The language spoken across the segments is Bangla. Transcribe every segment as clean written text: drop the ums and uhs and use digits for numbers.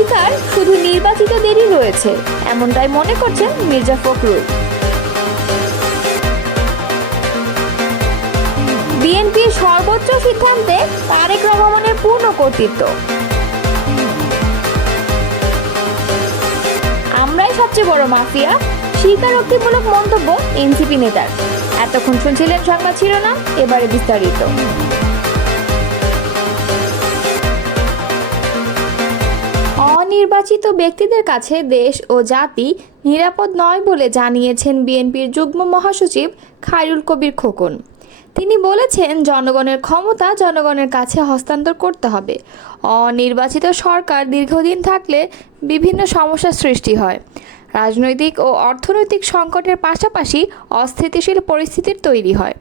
অধিকার শুধু নির্বাচিতদেরই রয়েছে, এমনটাই মনে করছেন মির্জা ফখরুল। বিএনপির সর্বোচ্চ সিদ্ধান্তে তারেক রহমানের পূর্ণ কর্তৃত্ব। আমরাই সবচেয়ে বড় মাফিয়া, স্বীকারোক্তিমূলক মন্তব্য এনসিপি নেতার। এতক্ষণ শুনছিলেন সংবাদ শিরোনাম, এবারে বিস্তারিত। অনির্বাচিত ব্যক্তিদের কাছে দেশ ও জাতি নিরাপদ নয় বলে জানিয়েছেন বিএনপির যুগ্ম মহাসচিব খায়রুল কবির খোকন। তিনি বলেছেন, জনগণের ক্ষমতা জনগণের কাছে হস্তান্তর করতে হবে। অনির্বাচিত সরকার দীর্ঘদিন থাকলে বিভিন্ন সমস্যার সৃষ্টি হয়। রাজনৈতিক ও অর্থনৈতিক সংকটের পাশাপাশি অস্থিতিশীল পরিস্থিতির তৈরি হয়।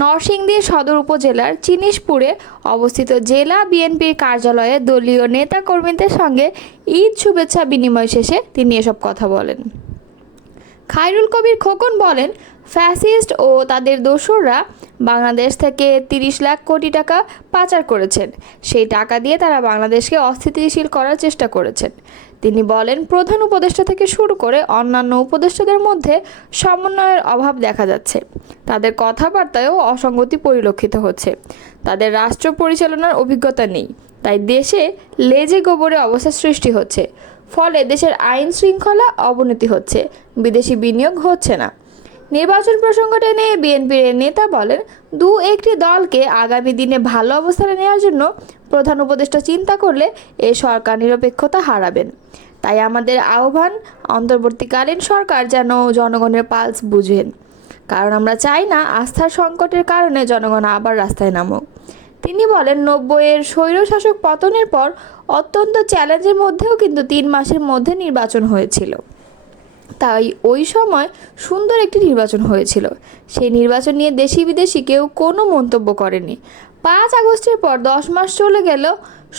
নরসিংদী সদর উপজেলার চিনিশপুরে অবস্থিত জেলা বিএনপির কার্যালয়ে দলীয় নেতাকর্মীদের সঙ্গে ঈদ শুভেচ্ছা বিনিময় শেষে তিনি এসব কথা বলেন। খায়রুল কবির খোকন বলেন, ফ্যাসিস্ট ও তাদের দোসররা বাংলাদেশ থেকে 30 লাখ কোটি টাকা পাচার করেছেন। সেই টাকা দিয়ে তারা বাংলাদেশকে অস্থিতিশীল করার চেষ্টা করেছেন। তিনি বলেন, প্রধান উপদেষ্টা থেকে শুরু করে অন্যান্য উপদেষ্টাদের মধ্যে সমন্বয়ের অভাব দেখা যাচ্ছে। তাদের কথাবার্তায়ও অসঙ্গতি পরিলক্ষিত হচ্ছে। তাদের রাষ্ট্র পরিচালনার অভিজ্ঞতা নেই, তাই দেশে লেজে গোবরে অবস্থা সৃষ্টি হচ্ছে। ফলে দেশের আইন শৃঙ্খলা অবনতি হচ্ছে, বিদেশি বিনিয়োগ হচ্ছে না। নির্বাচন প্রসঙ্গ টেনে বিএনপির নেতা বলেন, একটি দলকে আগামী দিনে ভালো অবস্থানে নেওয়ার জন্য প্রধান উপদেষ্টা চিন্তা করলে এ সরকার নিরপেক্ষতা হারাবেন। তাই আমাদের আহ্বান, অন্তর্বর্তীকালীন সরকার যেন জনগণের পালস বুঝেন, কারণ আমরা চাই না আস্থার সংকটের কারণে জনগণ আবার রাস্তায় নামুক। তিনি বলেন, 90-এর স্বৈরশাসক পতনের পর অত্যন্ত চ্যালেঞ্জের মধ্যেও কিন্তু 3 মাসের মধ্যে নির্বাচন হয়েছিল। তাই ওই সময় সুন্দর একটি নির্বাচন হয়েছিল। সেই নির্বাচন নিয়ে দেশি বিদেশি কেউ কোনো মন্তব্য করেনি। 5 আগস্টের পর 10 মাস চলে গেল,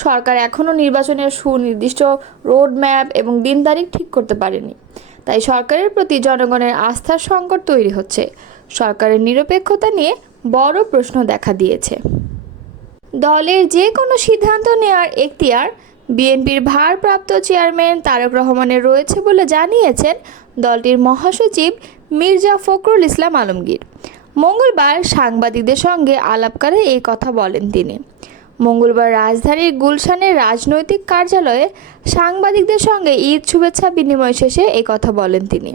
সরকার এখনও নির্বাচনের সুনির্দিষ্ট রোড ম্যাপ এবং দিন তারিখ ঠিক করতে পারেনি। তাই সরকারের প্রতি জনগণের আস্থার সংকট তৈরি হচ্ছে। সরকারের নিরপেক্ষতা নিয়ে বড় প্রশ্ন দেখা দিয়েছে। দলের যে কোনো সিদ্ধান্ত নেওয়ার এখতিয়ার বিএনপির ভারপ্রাপ্ত চেয়ারম্যান তারেক রহমানের রয়েছে বলে জানিয়েছেন দলটির মহাসচিব মির্জা ফখরুল ইসলাম আলমগীর। মঙ্গলবার সাংবাদিকদের সঙ্গে আলাপকালে এই কথা বলেন তিনি। মঙ্গলবার রাজধানীর গুলশানের রাজনৈতিক কার্যালয়ে সাংবাদিকদের সঙ্গে ঈদ শুভেচ্ছা বিনিময় শেষে এই কথা বলেন তিনি।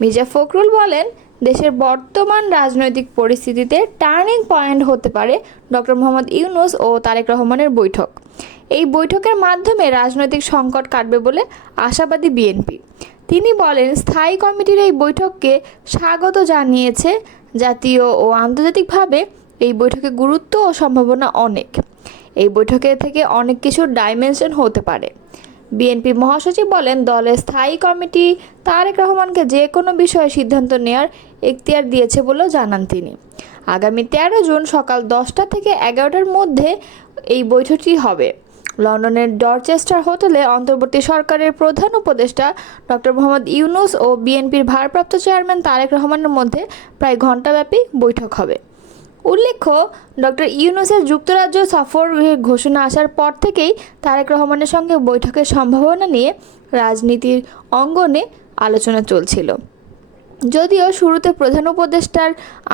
মির্জা ফখরুল বলেন, দেশের বর্তমান রাজনৈতিক পরিস্থিতিতে টার্নিং পয়েন্ট হতে পারে ডক্টর মোহাম্মদ ইউনূস ও তারেক রহমানের বৈঠক। এই বৈঠকের মাধ্যমে রাজনৈতিক সংকট কাটবে বলে আশাবাদী বিএনপি। তিনি বলেন, স্থায়ী কমিটির এই বৈঠককে স্বাগত জানিয়েছে। জাতীয় ও আন্তর্জাতিকভাবে এই বৈঠকের গুরুত্ব ও সম্ভাবনা অনেক। এই বৈঠকে থেকে অনেক কিছুর ডাইমেনশন হতে পারে। বিএনপি মহাসচিব বলেন, দলের স্থায়ী কমিটি তারেক রহমানকে যে কোনো বিষয়ে সিদ্ধান্ত নেওয়ার এখতিয়ার দিয়েছে বলেও জানান তিনি। আগামী 13 জুন সকাল 10টা থেকে 11টার মধ্যে এই বৈঠকটি হবে। লন্ডনের ডরচেস্টার হোটেলে অন্তর্বর্তী সরকারের প্রধান উপদেষ্টা ডক্টর মোহাম্মদ ইউনূস ও বিএনপির ভারপ্রাপ্ত চেয়ারম্যান তারেক রহমানের মধ্যে প্রায় ঘণ্টাব্যাপী বৈঠক হবে। উল্লেখ্য, ডক্টর ইউনূসের যুক্তরাজ্য সফর ঘোষণা আসার পর থেকেই তারেক রহমানের সঙ্গে বৈঠকের সম্ভাবনা নিয়ে রাজনীতির অঙ্গনে আলোচনা চলছিল। যদিও শুরুতে প্রধান উপদেষ্টার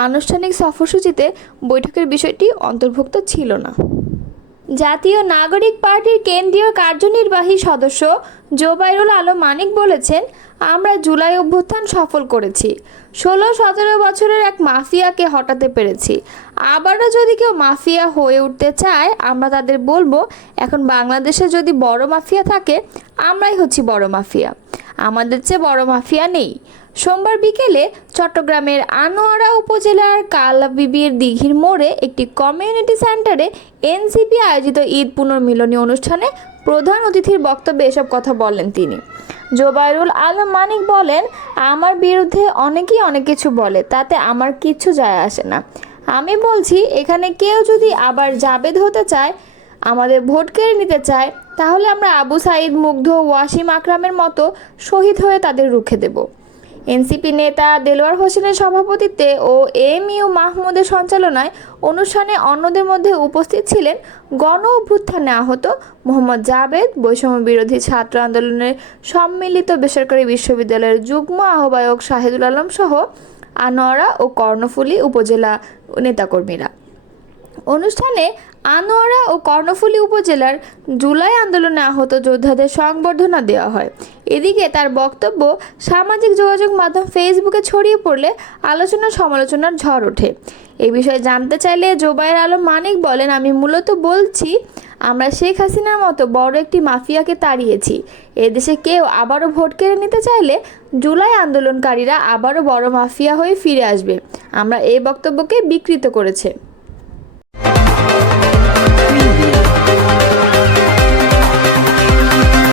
আনুষ্ঠানিক সফরসূচিতে বৈঠকের বিষয়টি অন্তর্ভুক্ত ছিল না। জাতীয় নাগরিক পার্টির কেন্দ্রীয় কার্যনির্বাহী সদস্য জোবাইরুল আলম মানিক বলেছেন, আমরা জুলাই অভ্যুত্থান সফল করেছি। 16-17 বছরের এক মাফিয়াকে হটাতে পেরেছি। আবারও যদি কেউ মাফিয়া হয়ে উঠতে চায়, আমরা তাদের বলবো, এখন বাংলাদেশে যদি বড় মাফিয়া থাকে, আমরাই হচ্ছি বড় মাফিয়া। আমাদের চেয়ে বড় মাফিয়া নেই। সোমবার বিকেলে চট্টগ্রামের আনোয়ারা উপজেলার কালাবিবির দিঘির মোড়ে একটি কমিউনিটি সেন্টারে এনসিপি আয়োজিত ঈদ পুনর্মিলনী অনুষ্ঠানে প্রধান অতিথির বক্তব্যে এসব কথা বলেন তিনি। জোবাইরুল আলম মানিক বলেন, আমার বিরুদ্ধে অনেকেই অনেক কিছু বলে, তাতে আমার কিচ্ছু যায় আসে না। আমি বলছি, এখানে কেউ যদি আবার জাবেদ হতে চায়, আমাদের ভোট কেড়ে নিতে চায়, তাহলে আমরা আবু সাঈদ, মুগ্ধ, ওয়াসিম আকরামের মতো শহীদ হয়ে তাদের রুখে দেব। এনসিপি নেতা দেলোয়ার হোসেনের সভাপতিত্বে ও এমইউ মাহমুদের সঞ্চালনায় অনুষ্ঠানে অন্যদের মধ্যে উপস্থিত ছিলেন গণ অভ্যুত্থানে আহত মোহাম্মদ জাবেদ, বৈষম্য বিরোধী ছাত্র আন্দোলনের সম্মিলিত বেসরকারি বিশ্ববিদ্যালয়ের যুগ্ম আহ্বায়ক শাহিদুল আলম সহ আনোয়ারা ও কর্ণফুলী উপজেলা নেতাকর্মীরা। অনুষ্ঠানে আনোয়ারা ও কর্ণফুলী উপজেলার জুলাই আন্দোলনে আহত যোদ্ধাদের সংবর্ধনা দেওয়া হয়। এদিকে তার বক্তব্য সামাজিক যোগাযোগ মাধ্যম ফেসবুকে ছড়িয়ে পড়লে আলোচনা সমালোচনার ঝড় ওঠে। এ বিষয়ে জানতে চাইলে জোবায়ের আলম মানিক বলেন, আমি মূলত বলছি, আমরা শেখ হাসিনার মতো বড় একটি মাফিয়াকে তাড়িয়েছি। এদেশে কেউ আবারও ভোট কেড়ে নিতে চাইলে জুলাই আন্দোলনকারীরা আবারও বড় মাফিয়া হয়ে ফিরে আসবে। আমরা এই বক্তব্যকে বিকৃত করেছে।